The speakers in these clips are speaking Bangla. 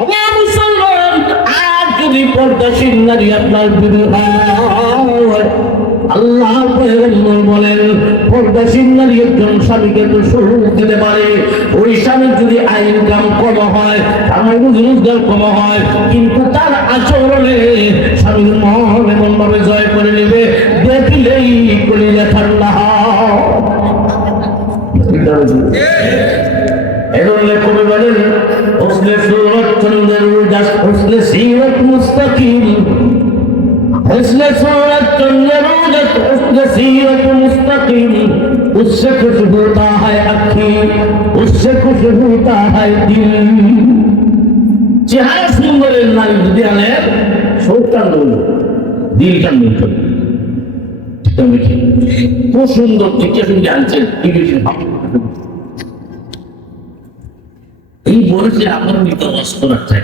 আমার মুসলমান, আর যদি পর্দাশীল নারী আপনার বিরুদ্ধে হয়, আল্লাহ পয়গম্বর বলেন পর্দাশীল নারী একজন স্বামীকে তো সুখ দিতে পারে। ওই স্বামীর যদি আয় ইনকাম কম হয়, আমার রোজগার কম হয়, কিন্তু তার আচরণে স্বামীর মন এমন ভাবে জয় করে নেবে, দেখলেই কলিজা ঠান্ডা হয়। এজন্য কবি বলেন হুসনে সুরত চন্দ্রের উজাস, হুসনে সিরত মুস্তাকিম, হুসনে सूरत चंद्रूरत हुस्न सीरत मुस्तकीम, उससे खुश होता है अखी, उससे खुश होता है दिल। চেহারা সুন্দরের নারী যদি আনেন, শরীরটা নূর, দিলটা নূর। খুব সুন্দর থেকে শুনে আনছেন এই বয়সে আপনার নিতে অস্ত রাখছে।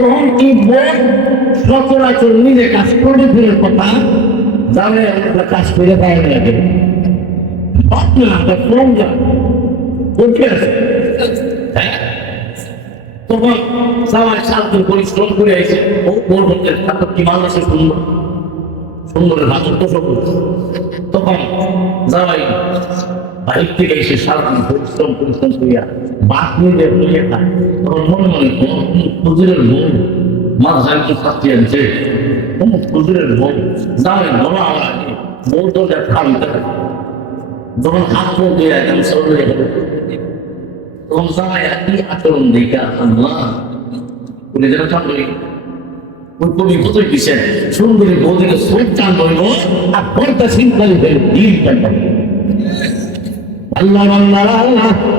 তখন কি বোধ সচরাচর নিজে কাজ করে ফেরার কথা যাবে, কাজ করে পাওয়া যাবে তখন সবাই সাতদিন পরিশ্রম করে এসে ও বলতে কি মানুষ সুন্দর সুন্দরের ভাষণ তো সব। তখন যাওয়াই বাইর থেকে এসে সারাদিন পরিশ্রম করিয়া বাদ নিয়ে বলিয়ে খায়। তখন মনে মনে হুজুরের মন মাথায় তো শাস্তি আনছে, হুজুরের মন যাওয়াই বলা আমার আগে মন তো খাবি থাকে। যখন হাত মুখ দিয়ে একদম সরে গেল, তখন যাওয়াই একই আচরণ দেখা আল্লাহ বলে যেন চাকরি কবি কতই দিচ্ছেন সুন্দরী বৌদিকে সব চান বলবো আর পর্দা সিনকালি ফেলে দিল চান। আল্লাহ বান্দারা,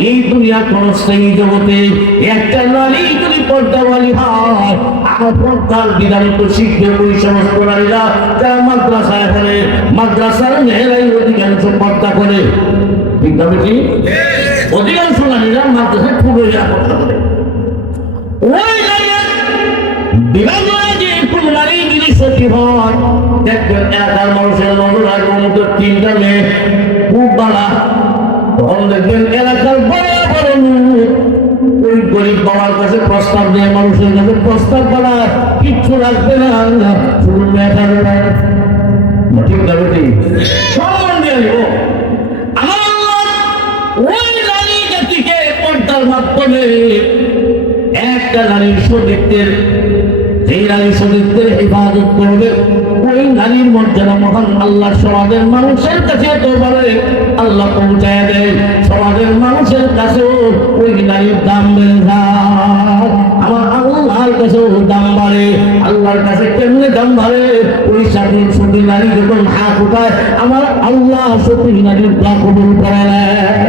এই দুনিয়া ক্ষণস্থায়ী জগতে একটা নারী যদি পর্দাওয়ালি হয়, আর পর্দার বিধান তো শিখবে ওই সমস্ত নারীরা যারা মাদ্রাসায় পড়ে। মাদ্রাসার মেয়েরাই অধিকাংশ পর্দা করে, ঠিক আছে কি? অধিকাংশ নারীরা মাদ্রাসায় খুবই পর্দা করে। ওই বিভাগ নারী যদি সত্যি হয়, দেখবেন এলাকার মানুষের নজর আসবে মতো তিনটা মেয়ে খুব বাড়া। তখন দেখবেন এলাকার বড় বড় ওই গরিব বাবার কাছে প্রস্তাব দেয়, মানুষের কাছে প্রস্তাব বলা কিচ্ছু রাখবে না, শুধু মেয়েটা ঠিক আছে সম্মান দিয়ে নিব। আমার ওই নারী জাতিকে পর্দার মাধ্যমে একটা নারীর সতীত্বের, এই নারীর সতীত্বের হেফাজত করবে, ওই নারীর মর্যাদা মহান আল্লাহ সমাজের মানুষের কাছে তো বলে আল্লাহ পৌঁছায় দেয়। সমাজের মানুষের কাছেও ওই নারীর দাম বেড়ে যায়, আমার আল্লাহর কাছেও দাম বাড়ে। আল্লাহর কাছে কেমনে দাম বাড়ে? ওই স্বাধীন সতী নারী যখন হাত উঠায়, আমার আল্লাহ সতী নারীর দোয়া কবুল করে নেয়।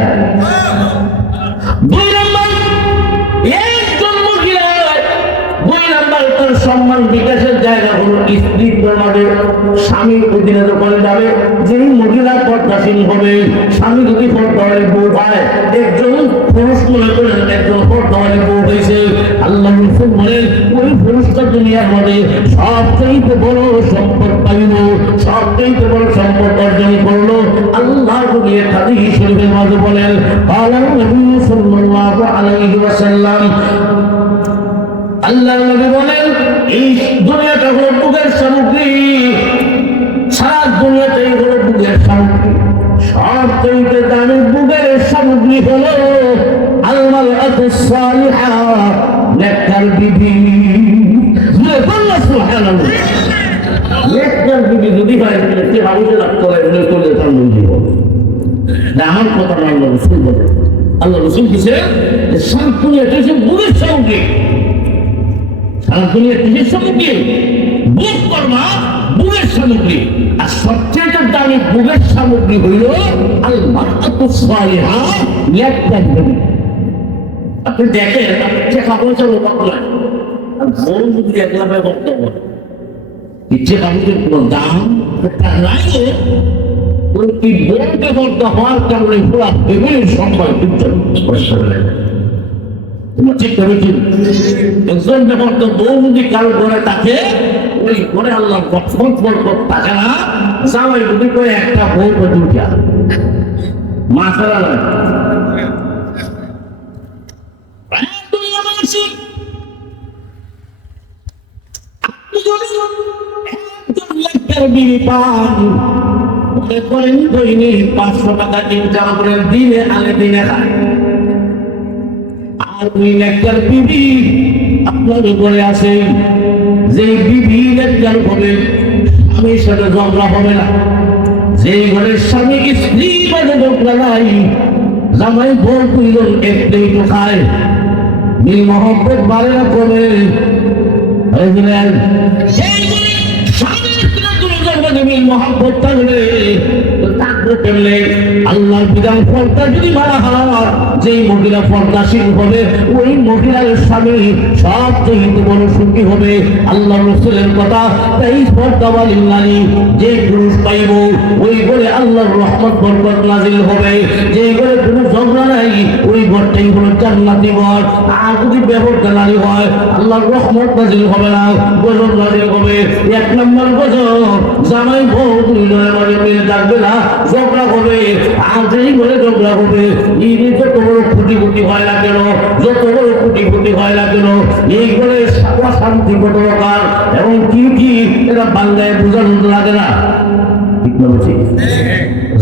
সম্মান বিকাশের জায়গা হলো স্ত্রী প্রমাণে স্বামীর অধীনে দখলে যাবে। যেই মহিলা পর্দাসীন হবে, স্বামী যদি পর্দাওয়ালি বউ হয়, একজন পুরুষ মনে করেন একজন পর্দাওয়ালি বউ হয়েছে, আল্লাহ রাসূল বলেন ওই পুরুষটা দুনিয়ার মধ্যে সবচেয়ে বড় সম্পদ পাইল, সবচেয়ে বড় সম্পদ অর্জন করলো। আল্লাহ নবী হাদিস শরীফের মধ্যে বলেন আল্লাহ নবী সাল্লাল্লাহু আলাইহি ওয়াসাল্লাম, আল্লাহ নবী বলেন এই দুনিয়াটা হলো বুকের সামগ্রী, সারা দুনিয়াটাই হলো বুকের সামগ্রী। সবচেয়ে দামি বুকের সামগ্রী হলো আল মারআতুস সালিহা, নেককার বিবি। সুবহানাল্লাহ, নেককার বিবি যদি হয় সে ভাবিতে রাখতে হয় মনে করে তার জীবন। আমার কথা না, আল্লাহ রাসূল বলেন, আল্লাহ রাসূল বলেছেন সব দুনিয়াটা হচ্ছে বুকের সামগ্রী। সারা দুনিয়ার কিসের সামগ্রী? বুক কর্মা বুকের সামগ্রী। আর সবচেয়ে দামি বুকের সামগ্রী হইল আল মারআতুস সালিহা, নেককার বিবি। আপনি দেখেন, আপনি টাকা পয়সা লোক আর বউ যদি একলা করতে হবে ইচ্ছে কাপড়ের কোনো দাম তার নাই এই বউকে করতে হওয়ার কারণে পুরা ফ্যামিলির সম্পর্ক তোমার ঠিক হবে কি একজন ব্যাপার তো বউ যদি কারো ঘরে থাকে ওই ঘরে আল্লাহ থাকে না জামাই যদি করে একটা বউ বা দুইটা মাথারা বিড়ি পান মনে করেন দৈনিক 500 টাকা ইনকাম করে দিনে আনে দিনে খায় আর ওই নেকটার বিবি আপনার উপরে আছে যে বিবি নেকটার হবে স্বামীর সাথে ঝগড়া হবে না যে ঘরের স্বামী স্ত্রী মাঝে ঝগড়া নাই জামাই বউ দুইজন একটাই তো খায় মিল মহব্বত বাড়ে না কমে মহব্বত থাকলে আল্লাহর বিধান পর্দা যদি মারা হয় যেই মহিলা পর্দাশীল হবে ওই মহিলার স্বামী সবচেয়ে বড় সুখী হবে আল্লাহ রাসূলের কথা তাই পর্দাওয়ালী নারী যে পুরুষ পাইব ওই ঘরে আল্লাহর রহমত বরকত নাজিল হবে যে ঘরে কোনো ঝগড়া নাই ওই ঘরটাই হলো জান্নাতি ঘর আর যদি বেপরদা নারী হয় আল্লাহর রহমত নাজিল হবে না গজব নাজিল হবে এক নম্বর গজব জামাই বউ দুইজনের মাঝে মিল থাকবে না ঝগড়া হবে আর যেই ঘরে ঝগড়া হবে এই যত বড় খুঁটি খুঁটি হয় না কেন যত বড় খুঁটি খুঁটি হয় না কেন এই ঘরে শান্তি কত দরকার এবং কি কি এটা বাংলায় বোঝানো লাগে না ঠিক না বলছি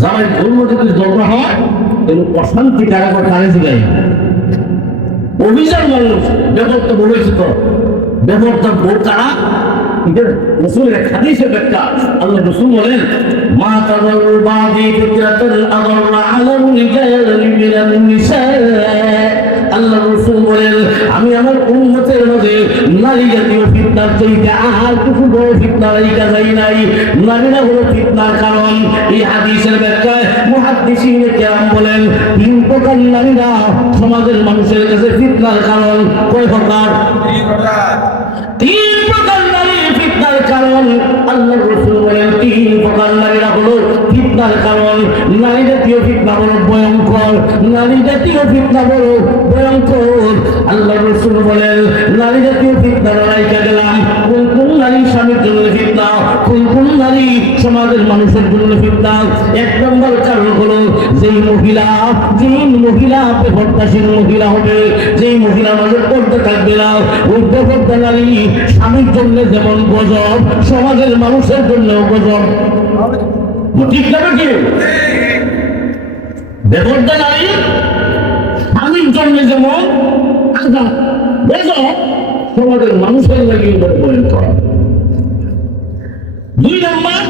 জামাই বউর মধ্যে যদি ঝগড়া হয় তাহলে অশান্তি কারা কথা শিখাই অভিযান মানুষ ব্যাপারটা বলেছে তো ব্যাপারটা বউ কারা রসুলের হাদিসে ব্যাখ্যা আল্লাহ রসুল বলেন মা তাযারু বাদি ফিতরাতুল আযররা আলাল রিজালি মিনান নিসা আল্লাহ রসুল বলেন আমি আমার উম্মতের মধ্যে নারী জাতীয় ফিতনার চাইতে আর কিছু বড় ফিতনা রাইখা যাই নাই নারীরা হলো ফিতনার কারণ এই হাদিসের ব্যাখ্যায় মুহাদ্দিসিনে কেরাম বলেন 3 প্রকার নারীরা সমাজের মানুষের কাছে ফিতনার কারণ কয় প্রকার 3 প্রকার নারী ফিতনার কারণ আল্লাহ রাসূল বলেন 3 প্রকার নারীরা হলো ফিতনার কারণ নারী জাতীয় ফিতনা বড় ভয়ঙ্কর নারী জাতীয় ফিতনা বড় ভয়ঙ্কর আল্লাহ রাসূল বলেন নারী জাতীয় ফিতনা রাইখা গেলাম কোন কোন নারী স্বামীর জন্য ফিতনা কোন কোন নারী সমাজের মানুষের জন্য ফিতনা 1 নম্বর কারণ হলো যেই মহিলা বেপরদাশীল মহিলা হবে যেই মহিলা মাঝে পর্দা থাকবে না ওই বেপরদা নারী স্বামীর জন্য যেমন গজব সমাজের মানুষের জন্য গজব ঠিক না কি বেপরদা নারী স্বামীর জন্য যেমন গজব সমাজের মানুষের লাগিয়ে ভয়ঙ্কর 2 নম্বর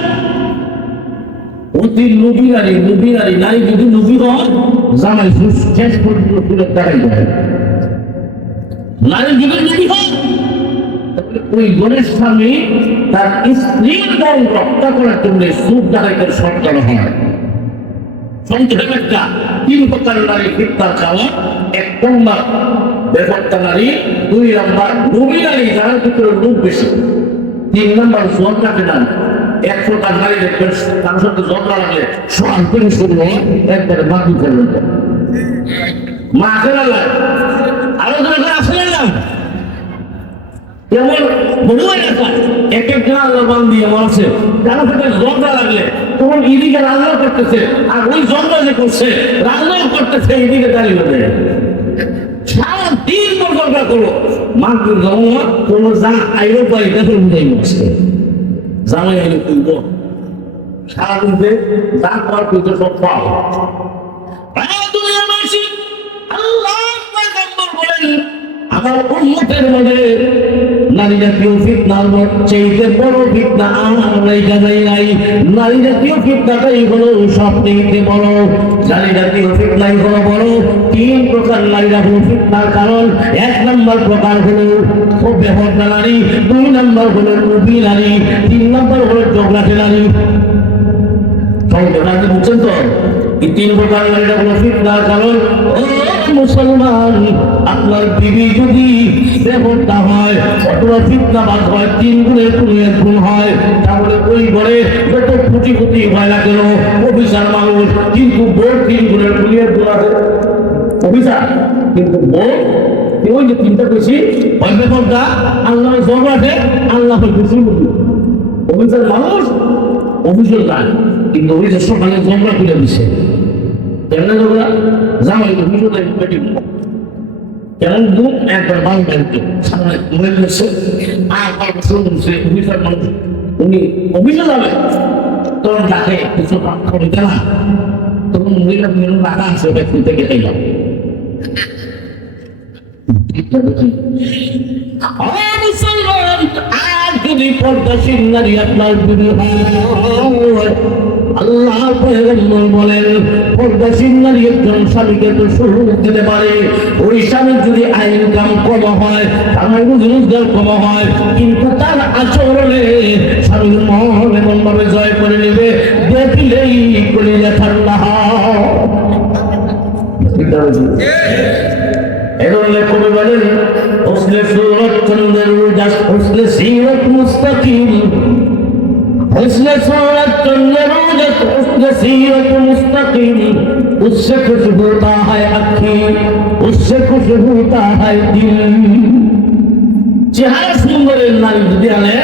অতি লোভী নারী যদি লোভী হয় জামাই শেষ পর্যন্ত সুরের দেখাই যায় নারী যদি লোভী হয় ওই গণের স্বামী তার স্ত্রীর দল রক্ষা করার জন্য সুদ ডাকাইতের সন্তান হয় সংক্ষেপে একটা 3 প্রকার নারী ফিতনার কারণ 1 নম্বর বেপরদা নারী 2 নম্বর লোভী নারী যার ভিতরে লোভ বেশি 3 নম্বর ঝগড়াটে নারী 1 প্রকার নারী দেখবেন তার সাথে ঝগড়া লাগলে সমান করে শুনবো একবারে মাটি ফেলবেন মা ফেলা লাগে আরো দরকার আসলে না যেমন বহু এলাকায় এক আল্লাহ বান্দি এমন আছে যারা সাথে ঝগড়া লাগলে তখন এদিকে রান্না করতেছে আর ওই ঝগড়া যে করছে রান্নাও করতেছে এদিকে দাঁড়িয়ে হবে সারাদিন ঝগড়া করো মাকে জমা কোনো যা আইরো পাই দেখে বুঝাই বসছে জামাই আইলে তুলব সারাদিন যা করার তুলতে সব পাও আমার উম্মতের মধ্যে নারী জাতীয় ফিতনার চাইতে বড় ফিতনা আর রাইখা যায় নাই নারী জাতীয় ফিতনাটাই হলো সবথেকে বড় নারী জাতীয় ফিতনাই হলো বড় 3 প্রকার নারীরা হলো ফিতনার কারণ 1 নম্বর প্রকার হলো বেপরদা নারী 2 নম্বর হলো লোভী নারী 3 নম্বর হলো ঝগড়াটে নারী বুঝছেন তো এই তিন প্রকার নারীরা কোনো ফিতনার কারণ। ও মুসলমান, আপনার বিবি যদি বেপরদা হয় অথবা ফিতনাবাজ হয়, 3 গুণের কোনো 1 গুণ হয়, তাহলে ওই ঘরে যত ফুটি ফুটি হয় না কেন অফিসার মানুষ, কিন্তু বউ 3 গুণের কোনো 1 গুণ আছে। অফিসার কিন্তু বউ ওই যে 3টা বেশি হয় বেপরদা, আল্লাহ জব আছে, আল্লাহ খুশি। অফিসার মানুষ অফিসের কাজ, কিন্তু ওই যে সকালে জমরা খুলে দিচ্ছে কেমন জমরা জামাই অফিসও দেয় পেটি কেমন দুধ একবার বাল বাড়িতে সামনে মোবাইল দিচ্ছে আর শুনছে অফিসার মানুষ উনি অফিসে যাবে তখন ডাকে কিছু খাওয়া না, তখন মহিলা মেনু রাখা আছে ব্যক্তি থেকে এলাম। আর যদি পর্দাশীল নারী আপনার আল্লাহ পয়গম্বর বলেন পর্দাশীল নারী একজন স্বামীকে তো সুযোগ দিতে পারে। ওই স্বামীর যদি আয় ইনকাম কম হয়, তার রোজগার কম হয়, কিন্তু তার আচরণে স্বামীর মন এমন ভাবে জয় করে নেবে দেখলেই কলিজা ঠান্ডা হয়। এরলে কবি বলেন হুসনে সুরত চন্দ্রের উজাস হুসনে সিরত মুস্তাকিম, হুসনে सूरत चंद्रोजत हुस्न सीरत मुस्तकीम, उससे कुछ होता है अखी, उससे कुछ होता है दिल। চেহারা সুন্দরের নারী যদি আনে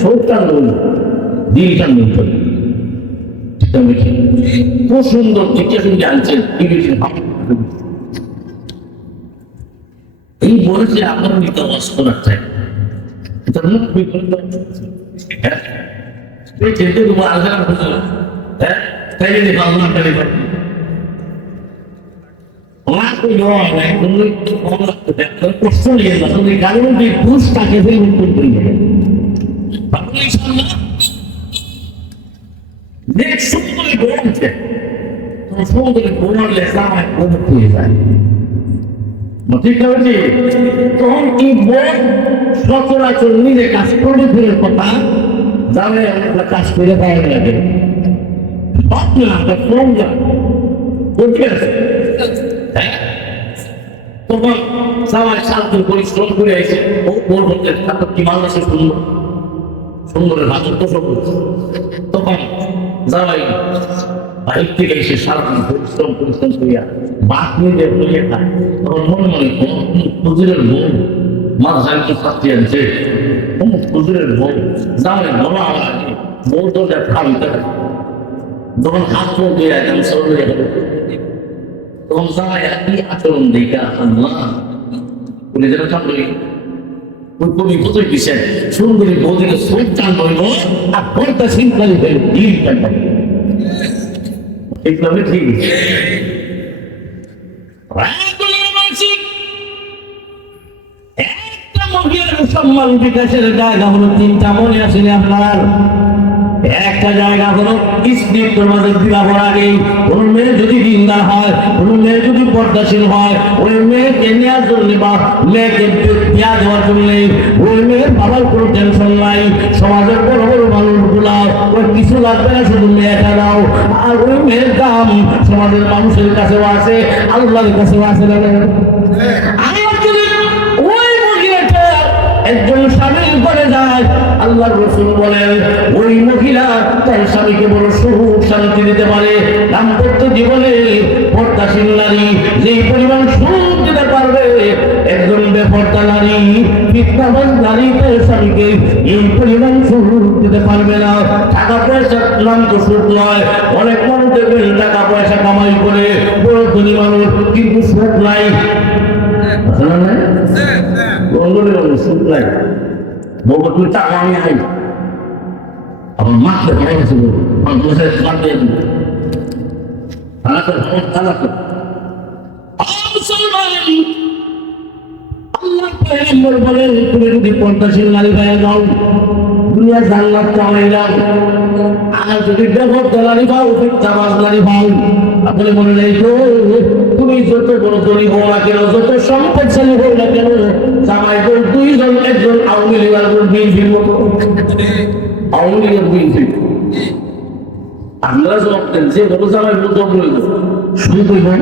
সবটা নয়, দিলটা নয়। খুব সুন্দর চিঠি শুনে আনছেন এই বলেছে আপনার নিতে অস্ত রাখতে যেতে তোমার আলোচনা করছো, হ্যাঁ তাই জন্য আল্লাহ তালি করবে ওনার তো নয় না তুমি প্রশ্ন নিয়ে না তুমি কারণ যে পুষ তাকে পরিবর্তন করে দেবে সমুদ্রে গড়ছে সমুদ্রে গড়লে সামায় প্রভুত্ব হয়ে যায়। ঠিক আছে, তখন কি বোধ সচরাচর নিজে কাজ করবে ফেরার কথা যাবে আমরা কাজ করে পাওয়া যাবে তখন সবাই শান্ত পরিশ্রম করে এসে ওর মধ্যে কি মানুষ আছে সুন্দর সুন্দরের রাজত্ব সব তখন যাওয়াই বাইর থেকে এসে সারাদিন পরিশ্রম করিয়া বাদ নিয়ে বলিয়ে খায়, তখন মনে মনে হুজুরের বউ মাথা সাহিত্য শাস্তি আনছে হুজুরের বউ যাওয়াই বলা আমার বউ তো খাবি থাকে যখন হাত পো দিয়ে একদম সরে গেল তখন যাওয়াই একই আচরণ দেখা আল্লাহ বলে যেন থাকবে ওই কবি কতই বিষয় সুন্দরী বৌদিকে সোপ টান করবো আর কোনটা সিম্পলি হয়ে ডিল টানবে ঠিক না ঠিক একটা মহিলার সম্মান বিকাশের জায়গা হলো 3টা মনে আসেন আপনার। একটা জায়গা হলো স্ত্রীর তোমাদের বিবাহের আগে কোন মেয়ে যদি দিনদার হয়, কোন মেয়ে যদি পর্দাশীল হয়, ওই মেয়েকে নেওয়ার জন্য বা মেয়েকে বিয়া দেওয়ার জন্য ওই মেয়ের বাবার কোনো টেনশন নাই। সমাজের বড় বড় মানুষগুলা ওই কিছু লাগবে না, শুধু মেয়েটা দাও। আর ওই মেয়ের দাম সমাজের মানুষের কাছেও আছে, আল্লাহর কাছেও আছে না। একজন স্বামীর ঘরে যায়, আল্লাহর রাসূল বলেন ওই মহিলা তার স্বামীকে বড় সুখ শান্তি দিতে পারে। দাম্পত্য জীবনে পর্দাশীল নারী যেই পরিমাণ সুখ দিতে পারবে, একজন বেপর্দা নারী ফিতনাবাজ নারী তার স্বামীকে এই পরিমাণ সুখ দিতে পারবে না। টাকা পয়সার নাম তো সুখ নয়। অনেক মানুষ দেখবেন টাকা পয়সা কামাই করে বড় ধনী মানুষ, কিন্তু সুখ নাই। সুখ নাই বলবো তুই টাকা আমি আই আমার মাকে ভালোবাসবো আমার বসে কাঁদবে আল্লাহ পয়গম্বর বলেন তুমি যদি পর্দাশীল নারী হয়ে যাও দুনিয়া জান্নাত কামাই যাও, আর যদি বেপরদা নারী পাও ফিতনাবাজ নারী পাও তাহলে মনে নেই তো তুমি যত বড় ধনী হও না কেন, যত সম্পদশালী হও না কেন, জামাই বউ দুইজন, একজন আওয়ামী লীগ আর বিএনপির মতো। আওয়ামী লীগের বিএনপি আমরা জবাব দেন যে বড় জামাই বলতে বলব শুরু করবেন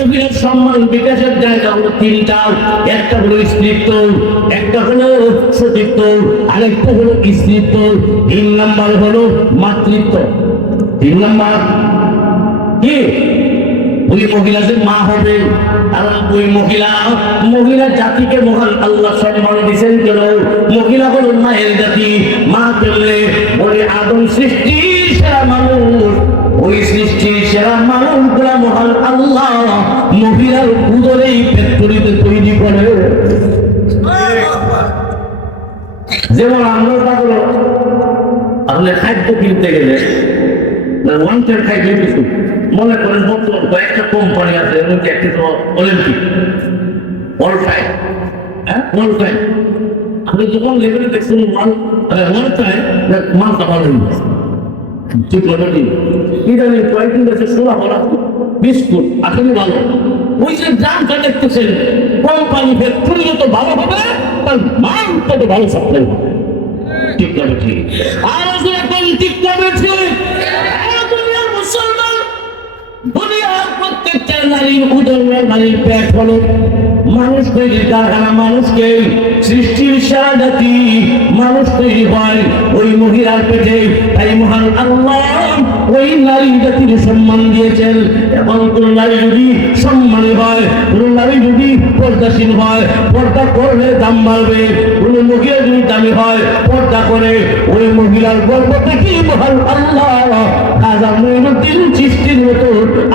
মহিলার সম্মান বিকাশের জায়গা হলো তিনটা। একটা হলো স্ত্রীত্ব, একটা হলো সতীত্ব, আরেকটা হলো স্ত্রীত্ব, 3 নাম্বার হলো মাতৃত্ব। 3 নাম্বার কি? ওই মহিলা যে মা হবে, কারণ ওই মহিলা জাতিকে মহান আল্লাহ সম্মান দিয়েছেন। কেন? মহিলা হলো মায়ের জাতি। মা পেলে বলে আদম সৃষ্টির সেরা মানুষ, ওই সৃষ্টির সেরা মানুষগুলা মহান আল্লাহ মহিলার উদরেই ফ্যাক্টরিতে তৈরি করে। যেমন আমরা পাগল, আপনি খাদ্য কিনতে গেলে ওয়ান্টেড খাদ্য কিছু মনে করেন বর্তমান কয়েকটা কোম্পানি আছে, এর মধ্যে একটি তো অলিম্পিক, ওয়ার্ল্ড টাইম। আপনি যখন লেভেলে দেখছেন ওয়ার্ল্ড টাইম মালটা ভালো ঠিক মতো দিন কি জানি কয়েকদিন গেছে সোলা ভরা বিস্কুট আসলে ভালো। ওই যে দামটা দেখতেছেন কোম্পানি ফ্যাক্টরি যত ভালো হবে তার মাল তত ভালো সাপ্লাই হবে। ঠিক যাবে ঠিক আর এখন ঠিক যাবে ঠিক। মুসলমান দুনিয়ার প্রত্যেকটা নারীর উদর নারীর পেট হলো মানুষ তৈরি কারখানা। মানুষকে সৃষ্টির সারা জাতি মানুষ তৈরি হয় ওই মহিলার পেটে। তাই মহান আল্লাহ ওই নারী জাতির সম্মান দিয়েছেন। এবং কোন নারী যদি সম্মানী হয়, কোন নারী যদি পর্দাসীন হয়, পর্দা করলে দাম বাড়বে। কোন মহিলা যদি দামি হয়, পর্দা করে ওই মহিলার গর্ব থেকে মহান আল্লাহ রাজা মঈনুদ্দিন চিশতির মতো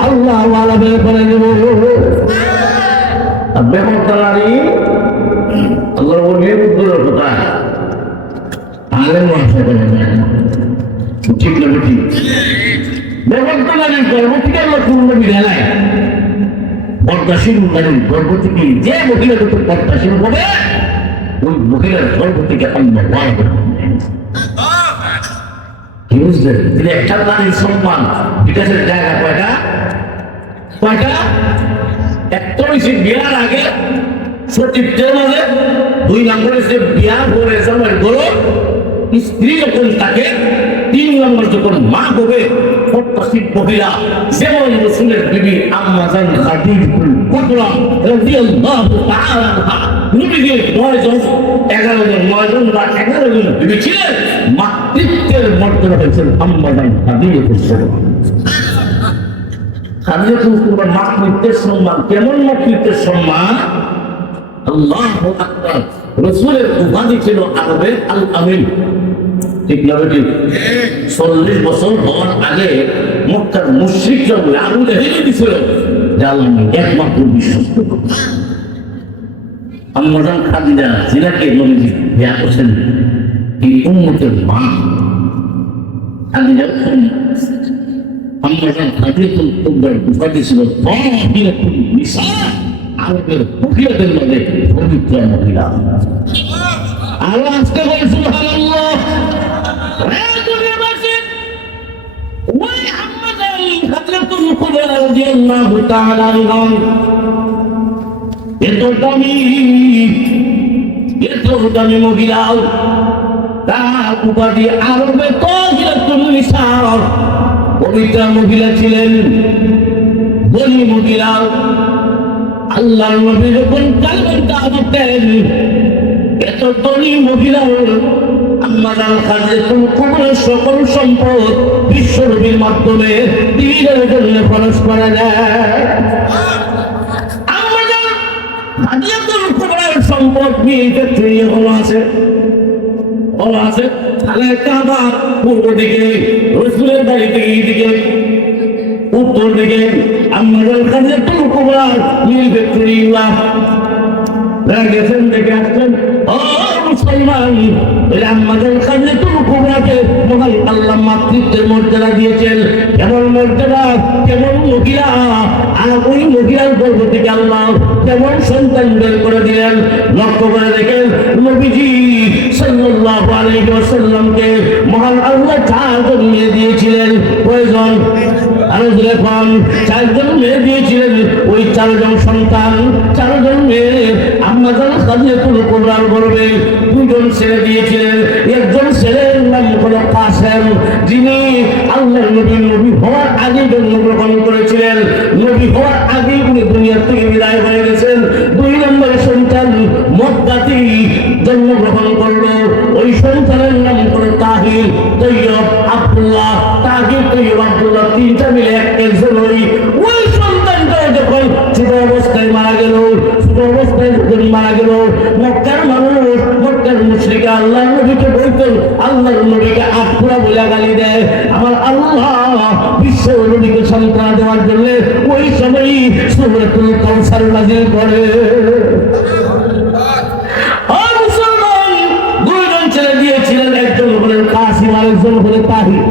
আল্লাহ ওয়ালা বের করে দেব। বেহতারি আল্লাহ বলে উদ্ধার কথা আলেম আশা করা যায় না। ঠিক না ঠিক? বেহতারি গর্ব থেকে আল্লাহ পূর্ণ বিধান নাই। পর্দাসীন নারীর গর্ব থেকে যে মহিলা যত পর্দাসীন হবে ওই মহিলার গর্ব থেকে আল্লাহ ওয়ালা বের করে কি বুঝলেন? তিনি একটা নারীর সম্মান বিকাশের জায়গা কয়টা? একটা হয়েছে বিয়ার আগে সতীত্বের মাঝে, 2 নম্বর হচ্ছে বিয়ার পরে জন্মের গরু স্ত্রী যখন থাকে, 3 নম্বর যখন মা হবে প্রত্যাশিত মহিলা। যেমন রাসূলের বিবি আম্মা জান খাদিজাতুল কুবরা রাদিয়াল্লাহু তাআলা আনহা নবীজির 9 জন 11 জন বিবি ছিলেন। মাতৃত্বের মর্যাদা পেয়েছেন আম্মা জান খাদিজাতুল কুবরা। খাদিজাতুল কুবরা মাতৃত্বের সম্মান কেমন? মাতৃত্বের সম্মান আল্লাহু আকবার। রাসূলের উপাধি ছিল আরবে আল আমিন। ঠিক না ঠিক? 40 বছর হওয়ার আগে মক্কার মুশরিকরা আবু জাহেল দিছিল যে আল্লাহ একমাত্র বিশ্বস্ত। আম্মা জান খাদিজা যিনাকে নবীজি বিয়ে করেছেন এই উম্মতের মা খাদিজা। আম্মা জান খাদিজাতুল কুবরার উপাধি ছিল তাহিরাতুন নিসা, আরবের মহিলাদের মধ্যে পবিত্র মহিলা। আল্লাহ আজকে বলে সুবহানাল্লাহ। ওই আম্মা জান খাদিজাতুল কুবরা রাদিয়াল্লাহু তাআলা আনহা এত দামি মহিলা, তার উপাধি আরবে তাহিরাতুন নিসা, পবিত্র মহিলা ছিলেন, বলি মহিলা। আল্লাহর নবী যখন কালেমা পড়তেন এত ধনী মহিলা আম্মা জান খাদিজাতুল কুবরার সকল সম্পদ বিশ্ব নবীর মাধ্যমে দ্বীনের জন্য খরচ করা যায়। আম্মা জান খাদিজাতুল কুবরার সম্পদ নিয়ে ফ্যাক্টরি হলো আছে খালে কাবা পূর্ব দিকে, রাসূলের বাড়ি থেকে এইদিকে উত্তর দিকে। আম্মা জান খাদিজাতুল কুবরার মিল ফ্যাক্টরি গেছেন দেখে আসছেন। ও মুসলমান, আম্মা জান খাদিজাতুল কুবরাকে মহান আল্লাহ মাতৃত্বের মর্যাদা দিয়েছেন। কেমন মর্যাদা, কেমন মহিলা! আর ওই মহিলার গর্ভ থেকে আল্লাহ কেমন সন্তান বের করে দিলেন লক্ষ্য করে দেখেন। নবীজি সাল্লাল্লাহু আলাইহি ওয়াসাল্লামকে মহান আল্লাহ 4 জন মেয়ে দিয়েছিলেন। কয়জন? আরো যখন 4 জন মেয়ে দিয়েছিলেন, ওই 4 জন সন্তান, 4 জন মেয়ে আম্মা জান খাদিজাতুল কুবরার গর্ভে দুইজন ছেলে দিয়েছিলেন। একজন ছেলের নাম হলো কাসেম, যিনি আল্লাহর নবী হওয়ার আগে জন্মগ্রহণ করেছিলেন। নবী হওয়ার আগে উনি দুনিয়া থেকে বিদায় হয়ে গেছেন। 2 নম্বরের সন্তান মক্কাতেই জন্মগ্রহণ করলো। ওই সন্তানের নাম হলো তাহির, তৈয়ব, আব্দুল্লাহ। তাহির, তৈয়ব, আব্দুল্লাহ তিনটা মিলে একজন। ওই সন্তানটা যখন ছোট অবস্থায় মারা গেল, মারা গেল, মক্কার মানুষ, মক্কার মুশরিকরা আল্লাহর নবীকে বলতেন, আল্লাহর নবীকে আটপুরা বলে গালি দেয়। আমার আল্লাহ বিশ্ব নবীকে সান্ত্বনা দেওয়ার জন্য ওই সময় সূরাতুল কাউসার নাযিল করে। দুইজন ছেলে দিয়েছিলেন, একজন হলেন কাসিম, আরেকজন হলেন তাহির।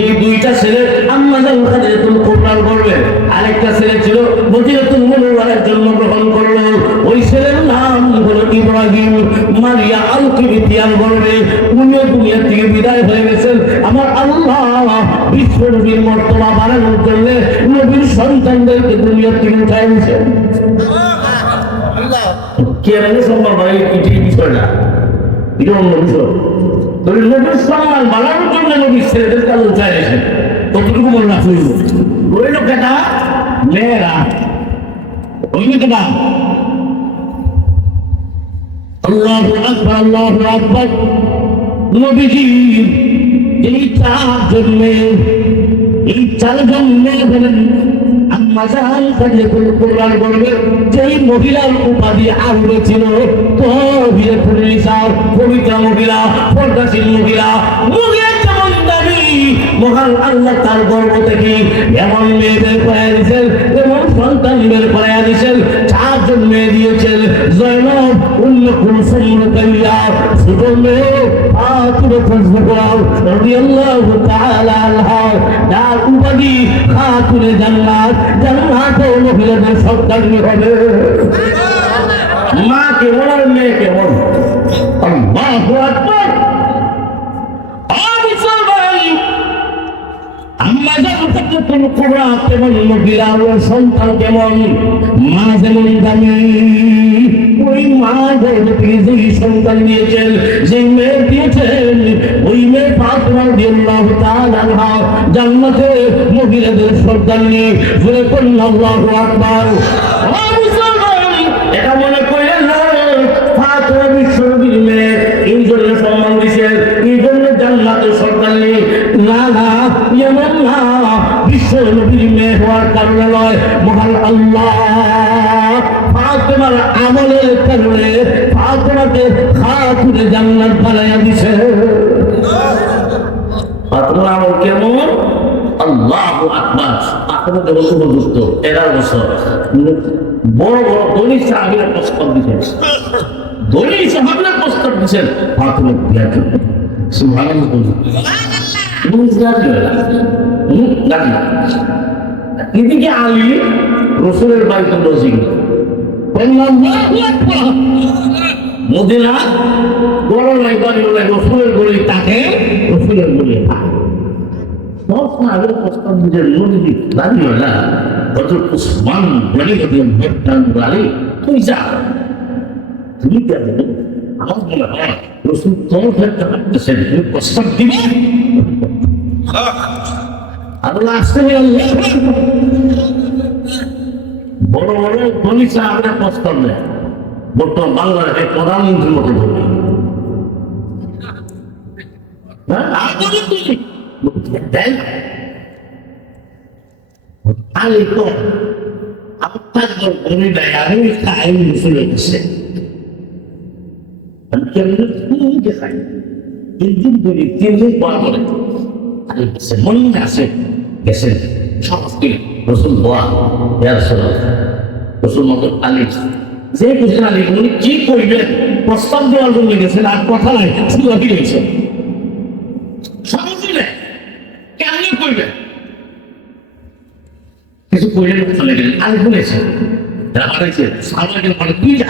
এই দুইটা ছেলে আম্মা জান খাদিজাতুল কুবরার গর্ভে। আরেকটা ছেলে ছিল মদিনাতুল মুনাওয়ারায় জন্মগ্রহণ করলো। ওই ছেলের নাম হলো ইব্রাহিম। মারিয়া আল-কিবতিয়ার গর্ভে উনিও দুনিয়া থেকে বিদায় হয়ে গেছেন। আমার আল্লাহ বিশ্ব নবীর মর্তবা বাড়ানোর জন্য নবীর সন্তানদেরকে দুনিয়া থেকে উঠায় দিয়েছেন। কেমন সম্ভব হয় এই বিষয়টা? এটা অন্য বিষয়। নবীর সম্মান বাড়ানোর জন্য নবীর ছেলেদেরকে উঠায় দিয়েছেন। কতটুকু মনে রাখলেন? ওই লোকেটা মেয়েরা, ওই লোকেটা আল্লাহু আকবার, আল্লাহু আকবার। নবীজির এই 4জন মেয়ে, এই 4জন মেয়ে হলেন আম্মা জান খাদিজাতুল কুবরার গর্ভে যেই মহিলার উপাধি আরবে ছিল তাহিরাতুন নিসা, পবিত্র মহিলা, পর্দাশীল মহিলা। মহিলা যেমন দাবি, মহান আল্লাহ তার গর্ভ থেকে এমন মেয়ে বের করে দিয়েছেন, এমন সন্তান বের করে দিয়েছেন। 4জন মেয়ে দিয়েছেন, জয়নব, উম্মে কুলসুম, রুকাইয়া, ছোট মেয়ে ফাতিমা জোহরা রাদিয়াল্লাহু তাআলা আনহা। তার উপাধি খাতুনে জান্নাত। জান্নাতে মহিলাদের সন্তানই হবে। মা কেমন আর মেয়ে কেমন? আল্লাহু আকবার। আম্মা জান খাদিজাতুল কুবরা কেমন মহিলা, ওর সন্তান কেমন, মা যেমন দামি। ওই মা গর্ভ থেকে যেই সন্তান দিয়েছেন, যেই মেয়ে দিয়েছেন, ওই মেয়ে ফাতিমা রাদিয়াল্লাহু তাআলা আনহা জান্নাতে মহিলাদের সন্তান নিয়ে জোরে পড়ুন আল্লাহু আকবার। এটা মনে করেন না ফাতিমা বিশ্ব নবীর মেয়ে, এই জন্য সম্মান দিয়েছেন, এই জন্য জান্নাতের সন্তান নিয়ে। না না, এমন না, বিশ্ব নবীর মেয়ে হওয়ার কারণে নয়, মহান আল্লাহ ফাতিমার আমলের কারণে ফাতিমাকে খাতুনে জান্নাত বানায়া দিয়েছে। ফাতিমার আমল কেমন? আল্লাহু আকবার। ফাতিমা যখন উপযুক্ত 11 বছর, বড় বড় ধনী সাহাবীরা প্রস্তাব দিয়েছেন, ধনী সাহাবীরা প্রস্তাব দিয়েছেন ফাতিমা বিয়ার জন্য। সুবহানাল্লাহ। এদিকে আলী রসুলের বাড়িতে বসে মদিনা গরম একবার রসুলের গলি তাকে, রসুলের গলি থাকে। সব আগের প্রস্তাব নিজের নদী দাঁড়িয়ে না, কত উসমান গলি গাড়ি তুই যা, তুমি যাবে। আমার মনে হয় রসুল তোমার ক্ষেত্রে হাঁটতেছেন, তুমি প্রস্তাব দিবে। আল্লাহ আসতে বড় বড় ধনীরা আমরা প্রস্তাব দেয়, বর্তমান বাংলাদেশের প্রধানমন্ত্রীর মতো ধনী। আলী তো আপনার ধনী দেয়, আমি খাই মুসলে গেছে, আমি কেমন খাই 3 দিন 3 দিন পর পরে মনে আছে গেছেন সমস্ত রসুল দোয়া রসুল মতো আলী যে বুঝলেন আলী উনি কি করবেন প্রস্তাব দেওয়ার জন্য গেছেন, আর কথা নাই শুধু গেছেন সমস্ত কেমনি করবেন কিছু করলেন চলে গেলেন। আলী বলেছেন তুই যা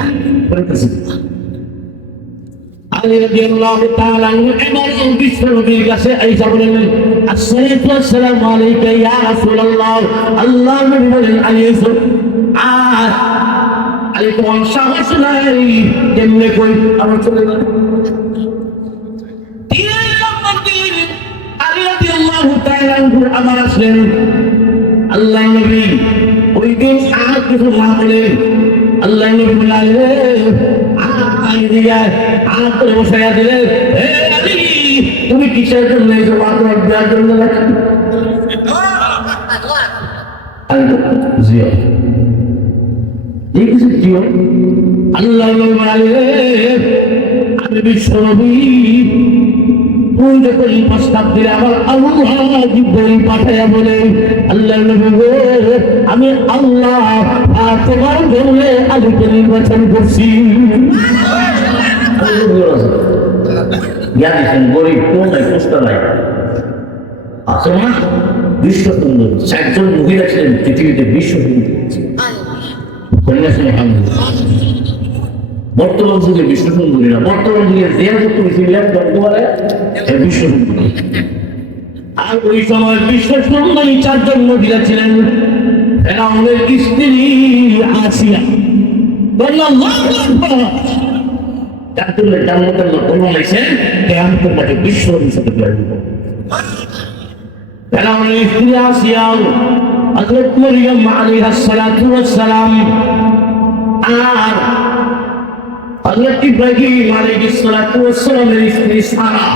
আলী রাদিয়াল্লাহু তাআলা আনহু এবার বিশ্ব নবীর কাছে আয়েশা বলেন, আসসালাতু ওয়াসসালামু আলাইকা ইয়া রাসূলুল্লাহ। আল্লাহর নবী বলেন, আয়েশা আরে তোমার সাহস নাই কেমনে কই আমার চলে গেল আমার আসলেন আল্লাহ নবী ওই দিন আর কিছু না বলেন আল্লাহ নবী বলে বসাইয়া দিলেন তুমি কিসের জন্য এই সব আপনার দেওয়ার জন্য আল্লাহ আমি বিশ্ব নবী তুই যখন প্রস্তাব দিলে আমার আল্লাহ জিব্রাইল পাঠাইয়া বলে আল্লাহ নবী আমি আল্লাহ তোমার জন্য আলীকে নির্বাচন করছি গরিব কোন নাই কষ্ট নাই আছে না বিশ্ব সুন্দর ৬০ জন মহিলা ছিলেন পৃথিবীতে বিশ্ব সুন্দর বর্তমান যুগে বিশ্ব সুন্দরী না বর্তমান যুগে যে বিশ্ব সুন্দরী আর ওই সময় বিশ্ব সুন্দরী ৪ জন মহিলা ছিলেন ফেরাউনের স্ত্রী আসিয়া জান্নাতের লোক বলেছেন কিয়ামতের মাঠে বিশ্ব হিসেবে ফেরাউনের স্ত্রী আসিয়া হযরত মরিয়ম আলাইহিস সালাতু ওয়াস সালাম আর হযরত ইব্রাহিম আলাইহিস সালাতু ওয়াস সালামের স্ত্রী সারা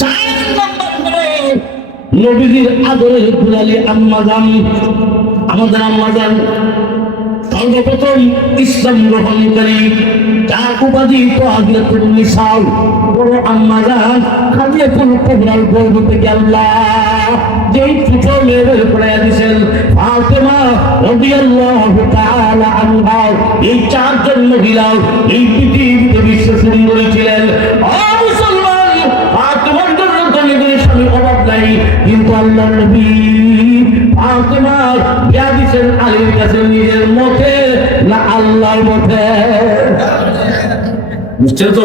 ৪ নম্বরে নবীজির আদরের দুলালি আম্মা জান আমাদের আম্মা জান সর্বপ্রথম ইসলাম গ্রহণকারী যার উপাধি তাহিয়াতুন নিসা বড় আম্মা জান খাদিজাতুল কুবরার গর্ভ থেকে আল্লাহ যেই ছোট মেয়েদের পড়াইয়া দিয়েছেন ফাতেমা রাদিয়াল্লাহু তাআলা আনহা এই ৪ জন মহিলা এই পৃথিবীতে বিশ্ব সুন্দরী ছিলেন মুসলমান ফাতেমার জন্য ধনী স্বামী অভাব নাই কিন্তু আল্লাহ নবী ফাতেমা বিয়া দিয়েছেন আলীর কাছে নিজের মতে না আল্লাহর মতে বুঝছেন তো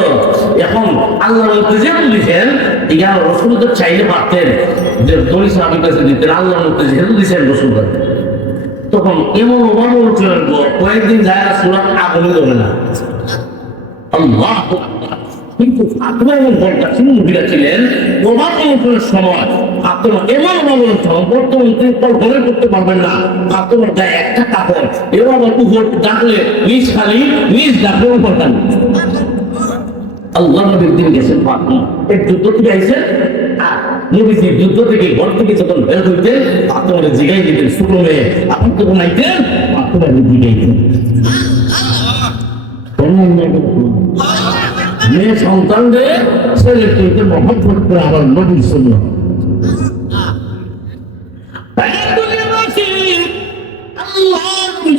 এখন আল্লাহর মতে যেমন দিয়েছেন ইয়া রসুল তো চাইলে পারতেন যে ধনী স্বামীর কাছে দিতেন আল্লাহর মতে যেহেতু দিয়েছেন রসুল তখন এমন অভাব চলেন কয়েকদিন যায় সুরাত আগুনে ধরে না আল্লাহ কিন্তু ফাতেমা এমন মহিলা ছিলেন অভাব অনটনের সময় ফাতেমা এমন অভাব অনটন বর্তমান তিনি ঘরে করতে পারবেন না ফাতেমার গায়ে একটা কাপড় এবার উপর ডাকলে নিজ খালি নিজ ডাকলে উপর টানি আল্লাহ নবীর দিন গেছেন ফাতেমা এক যুদ্ধ থেকে আইসেন নবীজি যুদ্ধ থেকে ঘর থেকে যখন বের হইতেন ফাতেমার জিগাই দিতেন ছোট মেয়ে আপনি যখন আইতেন ফাতেমার জিগাইতেন মেয়ে সন্তানদের ছেলেকে মহব্বত করে আবার নবীর সুন্নাহ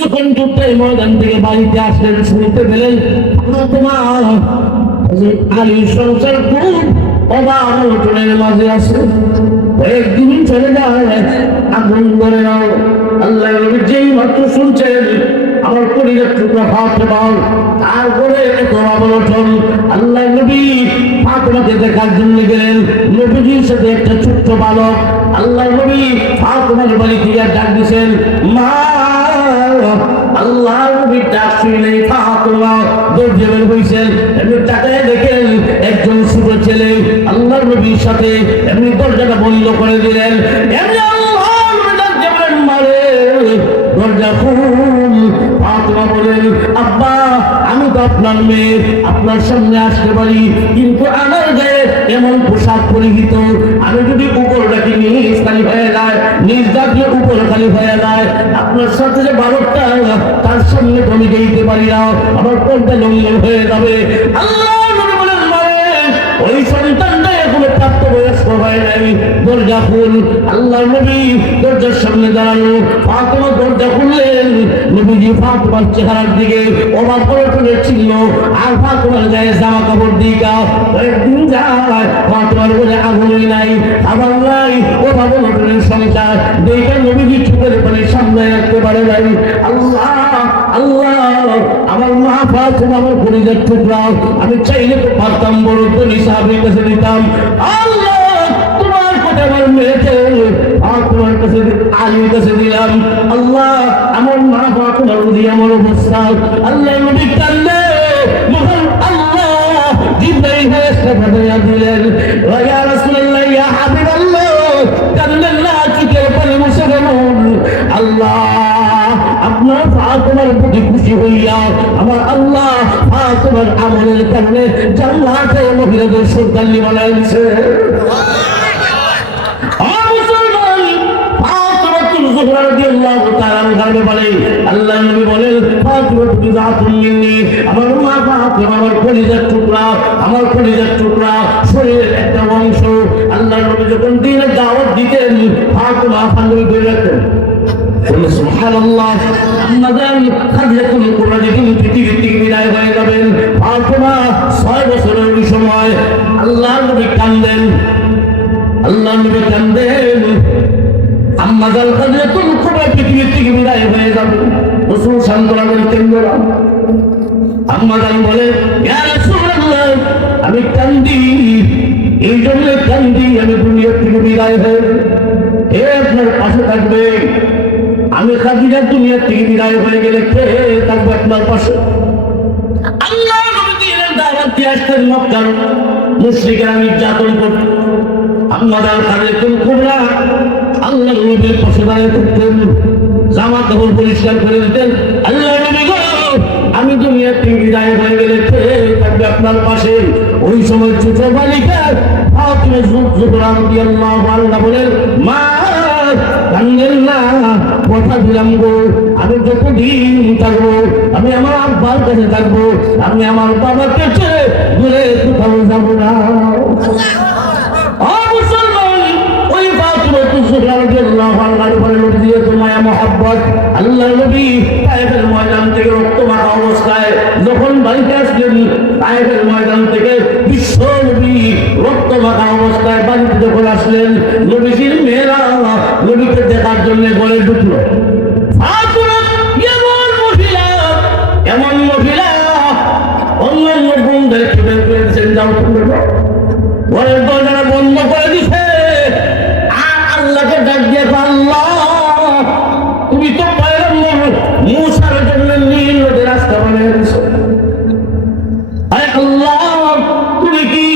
যখন যুদ্ধের ময়দান থেকে বাড়িতে আসলেন শুনতে পেলেন তোমার আলীর সংসার খুব অভাব অনটনের মাঝে আছে কয়েকদিন চলে যায় আগুন ধরে নাও আল্লাহ যেই মাত্র শুনছেন আমার পরিবার টুকরা ফাতেমা তারপরে এত অবলটন আল্লাহ নবী ফাতেমাকে দেখার জন্য গেলেন নবীজির সাথে একটা ছোট্ট বালক আল্লাহ নবী ফাতেমার বাড়ি থেকে ডাক দিয়েছেন মা আল্লাহ নবী ডাক শুনলেই ফাতেমা দৌড়ে বের হয়েছেন এমনি তাকায় দেখেন একজন ছোট ছেলে আল্লাহ নবীর সাথে এমনি দরজাটা বন্ধ করে দিলেন এমনি আল্লাহ নবী ডাক দেবেন মারে দরজা খুল ফাতেমা বলেন আব্বা আমি তো আপনার মেয়ে আপনার সামনে আসতে পারি কিন্তু আমার গায়ে এমন পোশাক পরিহিত আমি যদি উপর ডাকি নিজ খালি হয়ে যায় নিজ ডাকলে উপর খালি হয়ে যায় আপনার সাথে যে বালকটা তার সামনে আমি যেতে পারি না আমার পর্দা লঙ্ঘন হয়ে যাবে আল্লাহ বলেন মারে ওই সন্তানটা এখনো প্রাপ্তবয়স্ক হয় নাই দরজা খুল আল্লাহ নবী দরজার সামনে দাঁড়ানো ফাতেমা দরজা খুললেন নবীজি ফাতেমার চেহারার দিকে অবাক করে চিহ্ন আর ফাতেমার গায়ে জামা কাপড় দিকা একদিন যায় ফাতেমার বলে আগুনই নাই আবার নাই অভাব অনটনের সংসার দেখে নবীজি চোখের পানি সামনে রাখতে পারে নাই আল্লাহ আল্লাহ আমার মা ফাতেমা আমার পরিবার টুকরা আমি চাইলে তো পারতাম বড় ধনী সাহাবীর কাছে দিতাম আল্লাহ তোমার কথা আমার মেয়েকে ফাতেমার কাছে আলীর কাছে দিলাম। আল্লাহ আমার মা ফাতেমার প্রতি আমার অবস্থা, আল্লাহ নবী কান্দে, মহান আল্লাহ জিবরাইল ফেরেশতা পাঠিয়ে দিলেন, ইয়া রাসূলুল্লাহ ইয়া হাবিবাল্লাহ, কান্দেন না, চোখের পানি মুছে ফেলুন। আল্লাহ আপনার ফাতেমার প্রতি খুশি হইয়া আমার আল্লাহ ফাতেমার আমলের কারণে জান্নাতে মহিলাদের সর্দারনি বানায় দিয়েছে। আল্লাহ নবী বলেন, ফাতেমা বিজাতুন মিন্নি, আমার মা ফাতেমা আমার কলিজার টুকরা, আমার কলিজার টুকরা, শরীরের একটা অংশ। আল্লাহ নবী যখন দ্বীনের দাওয়াত দিতেন ফাতেমা ফান্দুল করে রাখতেন। সুবহানাল্লাহ। আমাদের খাদিজাতুল কুবরা যখন পৃথিবী থেকে বিদায় হয়ে যাবেন, ফাতেমা 6 বছরের ওই সময় আল্লাহ নবী কান্দেন, আল্লাহ নবী কান্দেন। আমাদের খাদিজাতুল কুবরা পৃথিবী থেকে বিদায় হয়ে যাবে, রাসূল সান্ত্বনা দিতেন। আমাদের বলে, ইয়া রাসূলুল্লাহ আমি কান্দি, এই জন্য কান্দি আমি দুনিয়া থেকে বিদায় হয়ে হে আপনার পাশে থাকবে। আমি খাদিজা দুনিয়া থেকে বিদায় হয়ে গেলে কে থাকবে আপনার পাশে? আল্লাহ নবী দ্বীনের দাওয়াত দিয়ে আসতেন মক্কার মুশরিকরা নির্যাতন করত। আমাদের খাদিজাতুল কুবরা আল্লাহ নবীর পাশে দাঁড়িয়ে থাকতেন, জামা কাপড় পরিষ্কার করে দিতেন। আল্লাহ নবী গো আমি দুনিয়া থেকে বিদায় হয়ে গেলে কে থাকবে আপনার পাশে? ওই সময় ছোট বালিকা ফাতিমা জোহরা রাদিয়াল্লাহু আনহা বলেন, মা কান্দেন না, কথা দিলাম গো আমি যতদিন থাকবো আমি আমার আব্বার কাছে থাকবো, আমি আমার বাবাকে ছেড়ে দূরে কোথাও যাবো না। ওই ফাতিমা জোহরা রাদিয়াল্লাহু আনহার উপরে নবীর মায়া মহব্বত। আল্লাহ নবী তায়েফের ময়দান থেকে রক্তমাখা অবস্থায় যখন বাড়িতে আসলেন, তায়েফের ময়দান থেকে বিশ্ব নবী রক্তমাখা অবস্থায় বাড়িতে যখন আসলেন, নবীজির মেয়েরা নবীকে দেখার জন্য ঘরে ঢুকলো। ফাতিমা এমন মহিলা অন্যান্য বোনদেরকে বের করে দিয়েছেন, যাও ঘরের দরজা বন্ধ করে দিছে। আল্লাহকে ডাক দিয়ে, আল্লাহ তুমি তো পয়গম্বর মুসার জন্য নীল নদীর রাস্তা বানিয়ে দিছো, আরে আল্লাহ তুমি কি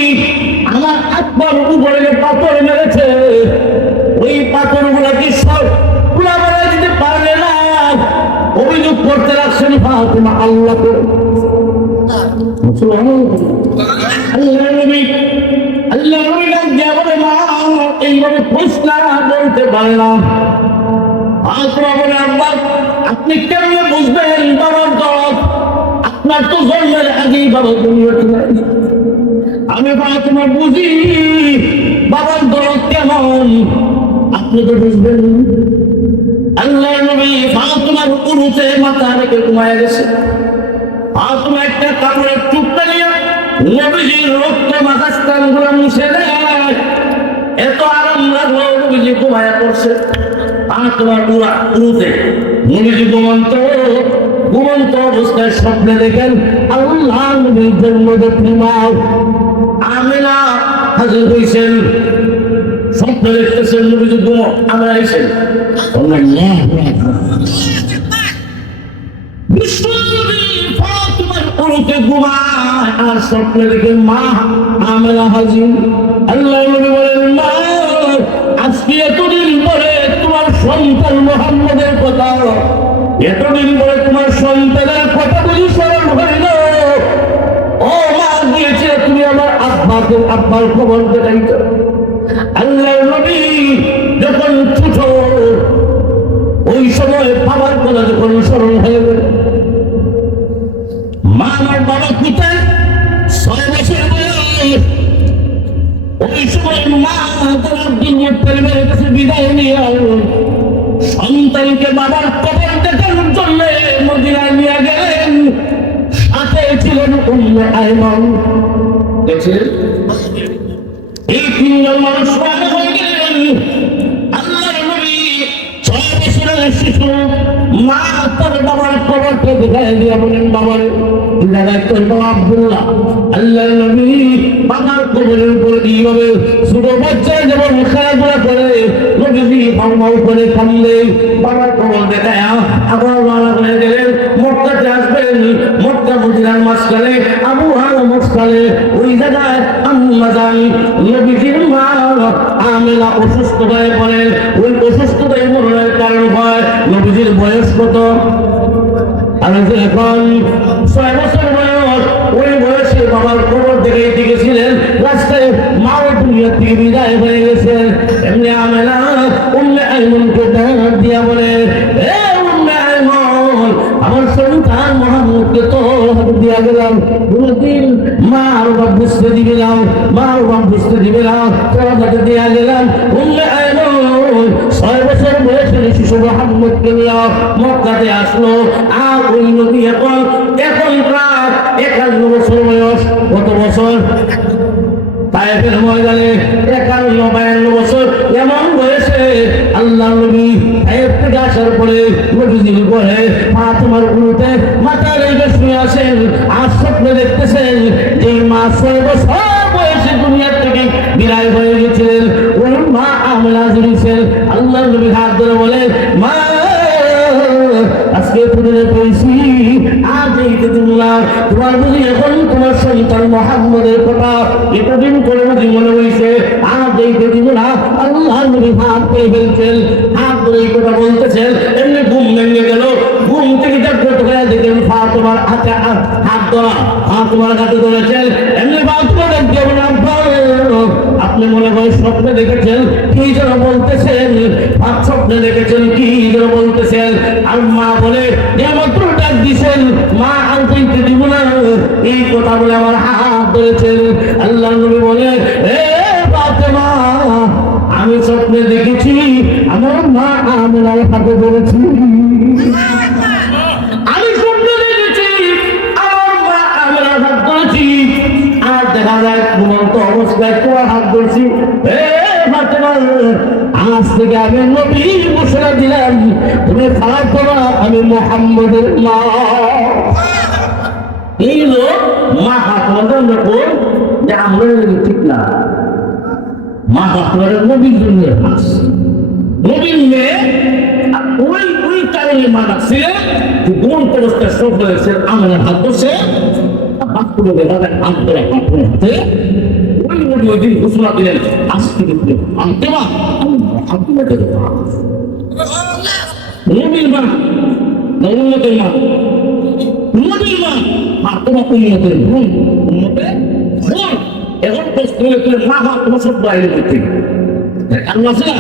আমার আত্মার উপরে যে পাথর মেরেছে ওই পাথর গুলা কি সব পুরা বানিয়ে দিতে পারলে না? অভিযোগ করতে রাখছেন ফাতিমা আল্লাহকে। আল্লাহ নবী ডাক দিয়ে বলে, মা এইভাবে প্রশ্ন বলতে পারে না। আপনি কেমনে বুঝবেন বাবার দরদ? আপনার তো জন্মের আগেই বাবা দুনিয়াতে নাই। আমি ফাতিমা বুঝি বাবার দরদ কেমন, আপনি তো বুঝবেন। আল্লাহ নবী ফাতিমার উরুতে মাথা রেখে ঘুমায় গেছে। ফাতিমা একটা কাপড়ের টুকরা নিয়ে নবীজির রক্ত মাখা স্থানগুলো মুছে দেয়। এত আরাম লাগলো, নবীজি ঘুমায় পড়ছে। ফাতিমার উরুতে নবীজি ঘুমন্ত অবস্থায় স্বপ্নে দেখেন আল্লাহ নবীর জন্মদাত্রী মা আমিনা হাজির হয়েছেন। স্বপ্নে দেখতেছেন নবীজি আমরা আইছেন। ফাতিমার উরুতে ঘুমায় আর স্বপ্নে দেখে মা আমিনা হাজির। আল্লাহ নবী বলেন, মা আজকে এতদিন পরে তোমার সন্তান মুহাম্মদের কথা, এতদিন পরে তোমার সন্তানের কথা বুঝি স্মরণ হইল। ও মা গিয়েছে তুমি আমার আব্বার খবর দেখাইত। আল্লাহ নবী যখন ছোট ওই সময় বাবার কথা যখন স্মরণ হয়ে গেল, মা আমার বাবা কোথায়? 6 বছর বয়স। ওই সময় মা তোমার দুনিয়ার পরিবারের কাছে বিদায় নিয়ে সন্তানকে বাবার কবর দেখানোর জন্য মদিনায় নিয়ে গেলেন। সাথে ছিলেন উম্মে আয়মান। দেখছিলেন এই 3 জন মানুষ রাজি হয়ে গেলেন। আল্লাহ নবী 6 বছরের শিশু মা তার বাবার কবরকে দেখায় দিয়ে বলেন, বাবারে জায়গায় করবো আব্দুল্লাহ আল্লাহ নবী বাবার কবরের উপরে এইভাবে ছোট বাচ্চা যেমন খেলাধুলা করে নবীজি হাউমাউ করে কান্দে বাবার কবর দেখায় আবার মারা হয়ে গেলেন মক্কাতে আসবেন মক্কা মদিনার মাঝখানে আবু হাল মাঝখানে ওই জায়গায় আম্মা জান নবীজির মা আমেনা অসুস্থ হয়ে পড়েন ওই অসুস্থতায় মরণের কারণ হয় নবীজির বয়স কত আমি এখন 6 বছর বয়স ওই বয়সে বাবার কবর দেখে দিয়েছিলেন রাস্তায় মাও দুনিয়া থেকে বিদায় হয়ে গেছেন এমনি আমেনা উম্মে আইমনকে ডাক দিয়া বলে এ উম্মে আইমন আমার সন্তান মুহাম্মদকে তো হাত দিয়া গেলাম কোনদিন মার বাপ বুঝতে দিবে না মার বাপ বুঝতে দিবে না তোর হাতে দিয়া গেলাম উম্মে আইমন 6 বছর বয়সের শিশু মুহাম্মদকে নিয়ে মক্কাতে আসলো আর ওই নবী এখন প্রায় 51 বছর বয়স কত বছর তায়েফের ময়দানে 51-52 বছর এমন বয়সে আল্লাহ নবী তায়েফ থেকে আসার পরে নবীজির ঘরে ফাতেমার উল্টে মাথা রেখে শুয়ে আছেন আর স্বপ্নে দেখতেছেন যে মা 6 বছর বয়সে দুনিয়া থেকে বিদায় হয়ে গেছিলেন ওই মা আমেনা জুড়িয়েছেন আল্লাহ নবী হাত ধরে বলে মা আজকে পুনরে পেয়েছি আজ এই দিনগুলা তোমার বুঝি এখন তোমার সন্তান মুহাম্মদের কথা এতদিন করে বুঝি মনে হয়েছে আজ এই দিনগুলা আল্লাহ নবী হাত করে ফেলছেন হাত ধরে এই কথা বলতেছেন এমনি ঘুম ভেঙে গেল ঘুম থেকে জাগ্রত হয়ে দেখেন ফাতেমার হাতে হাত ধরা ফাতেমার হাতে ধরেছেন এমনি ফাতেমা দেখতে না আপনি মনে হয় স্বপ্নে দেখেছেন কি যেন বলতেছেন স্বপ্নে দেখেছেন কি যেন বলতেছেন আর মা বলে যে মাত্র ডাক দিছেন মা আনতে দিব না এই কথা বলে আমার হাত ধরেছেন আল্লাহ নবী বলে এ ফাতেমা আমি স্বপ্নে দেখেছি আমার মা আমেনার হাতে ধরেছি আমি স্বপ্নে দেখেছি আমার মা আমেনার হাত ধরেছি আর দেখা যায় ঘুমন্ত অবস্থায় তোমার হাত ধরছি এ ফাতেমা আজ থেকে আমি নবী ঘোষণা দিলাম তুমি খারাপ করো আমি মুহাম্মদের মা এই লোক মা ফাতেমাদের যখন যে আমরা ঠিক না মা ফাতেমাদের নবীর জন্য নবীর মেয়ে ওই কারণে মা ডাকছিলেন ঘুমন্ত অবস্থায় সব হয়েছে আমার হাত ধরছে হাত তুলে দেখা যায় হাত ধরে হাতে ওই নবী ওই দিন ঘোষণা দিলেন আজ থেকে আনতে মা নবীর মা উম্মতের মা নবীর মা আর তোমার উম্মতের বোন উম্মতের বোন এখন প্রশ্ন করে মা মা তোমার সব বাইরে করতে আল্লাহ সালা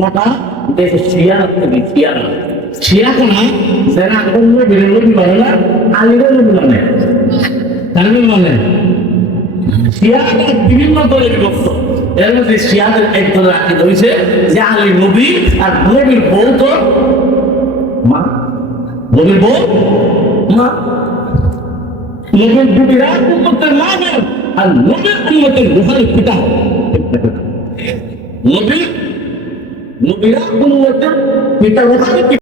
মাতা দেশে শিয়ারা শিয়া কোনা যারা অন্য বিরোধী বলে না আলিদের নবী মানে তারই মানে শিয়ারা বিভিন্ন দলে বিভক্ত এর মধ্যে শিয়াদের একদল রাখি হয়েছে যে আলী নবী আর নবীর বউ তো মা নবীর বউ মা নবীর দুটিরা উম্মতের মা বোন আর নবীর উম্মতের রূহানি পিতা নবীরা উম্মতের পিতা রূহানি